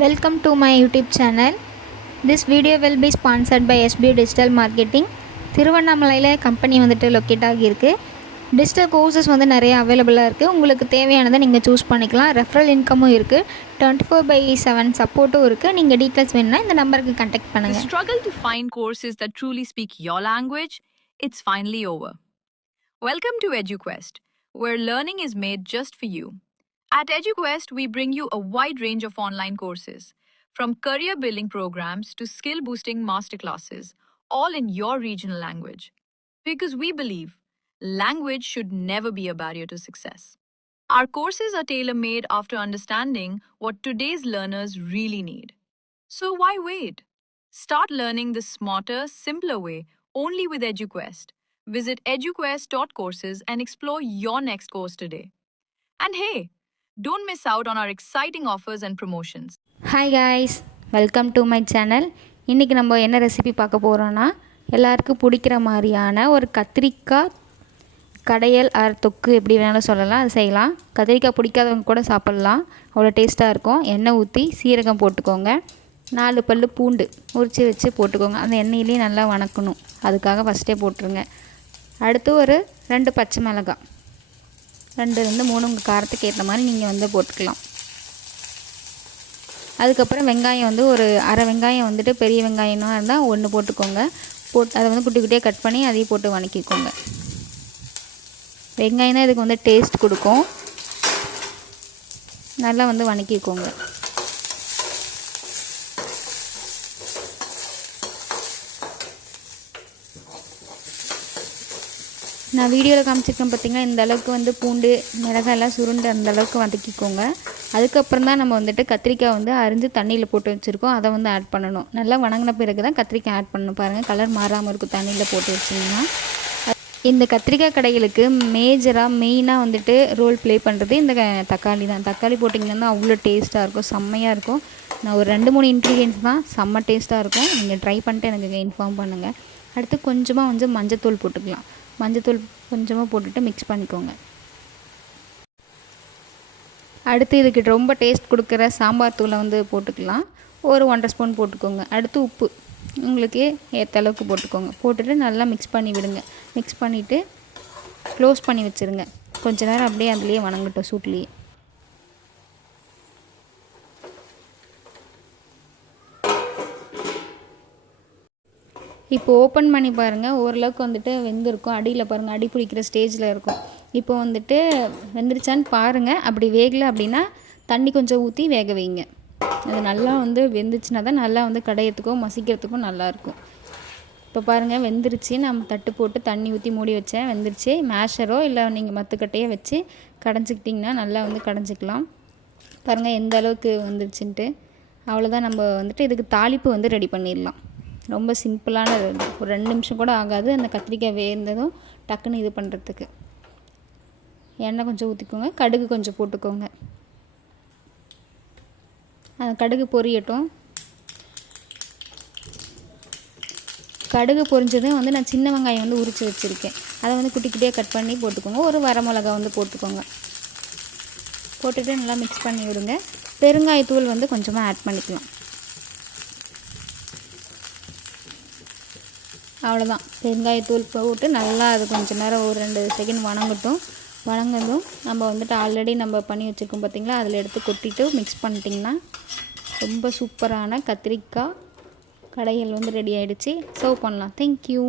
Welcome to my YouTube channel. This video will be sponsored by SB Digital Marketing. திருவண்ணாமலையில் company வந்துட்டு locate ஆகியிருக்கு. Digital courses வந்து நிறைய அவைலபிளாக இருக்குது. உங்களுக்கு தேவையானதை நீங்கள் சூஸ் பண்ணிக்கலாம். ரெஃபரல் இன்கமும் இருக்குது. 24/7 சப்போர்ட்டும் இருக்குது. நீங்கள் டீட்டெயில்ஸ் வேணும்னா இந்த நம்பருக்கு கான்டாக்ட் பண்ணுங்கள். The struggle to find courses that truly speak your language, it's finally over. Welcome to EduQuest, where learning is made just for you. At EduQuest, we bring you a wide range of online courses, from career building programs to skill boosting masterclasses, all in your regional language. Because we believe language should never be a barrier to success. Our courses are tailor made after understanding what today's learners really need. So why wait? Start learning the smarter, simpler way only with EduQuest. Visit eduquest.courses and explore your next course today. And hey, don't miss out on our exciting offers and promotions. Hi guys, welcome to my channel. இன்றைக்கி நம்ம என்ன recipe பார்க்க போகிறோன்னா, எல்லாருக்கும் பிடிக்கிற மாதிரியான ஒரு கத்திரிக்காய் கடையல் தொக்கு எப்படி வேணாலும் சொல்லலாம், அது செய்யலாம். கத்திரிக்காய் பிடிக்காதவங்க கூட சாப்பிட்லாம், அவ்வளோ டேஸ்ட்டாக இருக்கும். எண்ணெய் ஊற்றி சீரகம் போட்டுக்கோங்க, 4 பல் பூண்டு உரித்து வச்சு போட்டுக்கோங்க. அந்த எண்ணெயிலேயே நல்லா வணக்கணும், அதுக்காக ஃபஸ்ட்டே போட்டுருங்க. அடுத்து ஒரு 2 பச்சை மிளகாய், 2 3 உங்கள் காரத்துக்கு ஏற்ற மாதிரி நீங்கள் வந்து போட்டுக்கலாம். அதுக்கப்புறம் வெங்காயம் வந்து ஒரு அரை வெங்காயம் வந்துட்டு, பெரிய வெங்காயம்னா இருந்தால் 1 போட்டுக்கோங்க. அதை வந்து குட்டி குட்டியாக கட் பண்ணி அதையும் போட்டு வணக்கிக்கோங்க. வெங்காயம் தான் இதுக்கு வந்து டேஸ்ட் கொடுக்கும். நல்லா வந்து வணக்கிக்கோங்க. நான் வீடியோவில் காமிச்சிருக்கேன் பார்த்திங்கன்னா, இந்த அளவுக்கு வந்து பூண்டு மிளகாயெல்லாம் சுருண்டு அந்த அளவுக்கு வதக்கிக்கோங்க. அதுக்கப்புறம் தான் நம்ம வந்துட்டு கத்திரிக்காய் வந்து அரிஞ்சு தண்ணியில் போட்டு வச்சுருக்கோம், அதை வந்து ஆட் பண்ணணும். நல்லா வணங்கின பிறகு தான் கத்திரிக்காய் ஆட் பண்ணணும். பாருங்கள், கலர் மாறாமல் இருக்கும் தண்ணியில் போட்டு வச்சிங்கன்னா. இந்த கத்திரிக்காய் கடைகளுக்கு மெயினாக வந்துட்டு ரோல் ப்ளே பண்ணுறது இந்த தக்காளி தான். தக்காளி போட்டிங்கன்னா அவ்வளோ டேஸ்ட்டாக இருக்கும், செம்மையாக இருக்கும். நான் ஒரு 2-3 இன்க்ரீடியன்ட்ஸ் தான், செம்ம டேஸ்ட்டாக இருக்கும். நீங்கள் ட்ரை பண்ணிட்டு எனக்கு இன்ஃபார்ம் பண்ணுங்கள். அடுத்து கொஞ்சமாக வந்து மஞ்சத்தூள் போட்டுக்கலாம். மஞ்சத்தூள் கொஞ்சமாக போட்டுட்டு மிக்ஸ் பண்ணிக்கோங்க. அடுத்து இதுக்கு ரொம்ப டேஸ்ட் கொடுக்குற சாம்பார் தூளை வந்து போட்டுக்கலாம், ஒரு 1.5 ஸ்பூன் போட்டுக்கோங்க. அடுத்து உப்பு உங்களுக்கு ஏற்ற அளவுக்கு போட்டுக்கோங்க. போட்டுட்டு நல்லா மிக்ஸ் பண்ணி விடுங்க. மிக்ஸ் பண்ணிவிட்டு க்ளோஸ் பண்ணி வச்சுருங்க. கொஞ்ச நேரம் அப்படியே அதுலேயே வணங்கட்டும், சூட்லேயே. இப்போ ஓப்பன் பண்ணி பாருங்கள், ஓரளவுக்கு வந்துட்டு வெந்திருக்கும். அடியில் பாருங்கள், அடி பிடிக்கிற ஸ்டேஜில் இருக்கும். இப்போ வந்துட்டு வெந்துருச்சான்னு பாருங்கள். அப்படி வேகலை அப்படின்னா தண்ணி கொஞ்சம் ஊற்றி வேக வைங்க. அது நல்லா வந்து வெந்துச்சுன்னா தான் நல்லா வந்து கடையிறதுக்கும் மசிக்கிறதுக்கும் நல்லாயிருக்கும். இப்போ பாருங்கள் வெந்துருச்சு. நம்ம தட்டு போட்டு தண்ணி ஊற்றி மூடி வச்சேன், வெந்துருச்சு. மேஷரோ இல்லை நீங்கள் மத்துக்கட்டையோ வச்சு கடைஞ்சிக்கிட்டிங்கன்னா நல்லா வந்து கடைஞ்சிக்கலாம். பாருங்கள் எந்த அளவுக்கு வந்துருச்சுன்ட்டு. அவ்வளோதான். நம்ம வந்துட்டு இதுக்கு தாளிப்பு வந்து ரெடி பண்ணிடலாம். ரொம்ப சிம்பிளான ஒரு 2 நிமிஷம் கூட ஆகாது. அந்த கத்திரிக்காய் வேர்ந்ததும் டக்குன்னு இது பண்ணுறதுக்கு. எண்ணெய் கொஞ்சம் ஊற்றிக்கோங்க, கடுகு கொஞ்சம் போட்டுக்கோங்க. அந்த கடுகு பொரியட்டும். கடுகு பொரிஞ்சதும் வந்து நான் சின்ன வெங்காயம் வந்து உரித்து வச்சுருக்கேன், அதை வந்து குட்டி குட்டியாக கட் பண்ணி போட்டுக்கோங்க. ஒரு வரமிளகா வந்து போட்டுக்கோங்க. போட்டுட்டு நல்லா மிக்ஸ் பண்ணி விடுங்க. பெருங்காயத்தூள் வந்து கொஞ்சமாக ஆட் பண்ணிக்கலாம். அவ்வளோதான். பெருங்காயத்தூள் போட்டு நல்லா அது கொஞ்சம் நேரம் ஒரு 2 செகண்ட் வணங்கட்டும். வணங்கதும் நம்ம வந்துட்டு ஆல்ரெடி நம்ம பண்ணி வச்சுருக்கோம் பார்த்திங்களா, அதில் எடுத்து கொட்டிட்டு மிக்ஸ் பண்ணிட்டிங்கன்னா ரொம்ப சூப்பரான கத்திரிக்காய் கடைகள் வந்து ரெடி ஆகிடுச்சு. சர்வ் பண்ணலாம். தேங்க்யூ.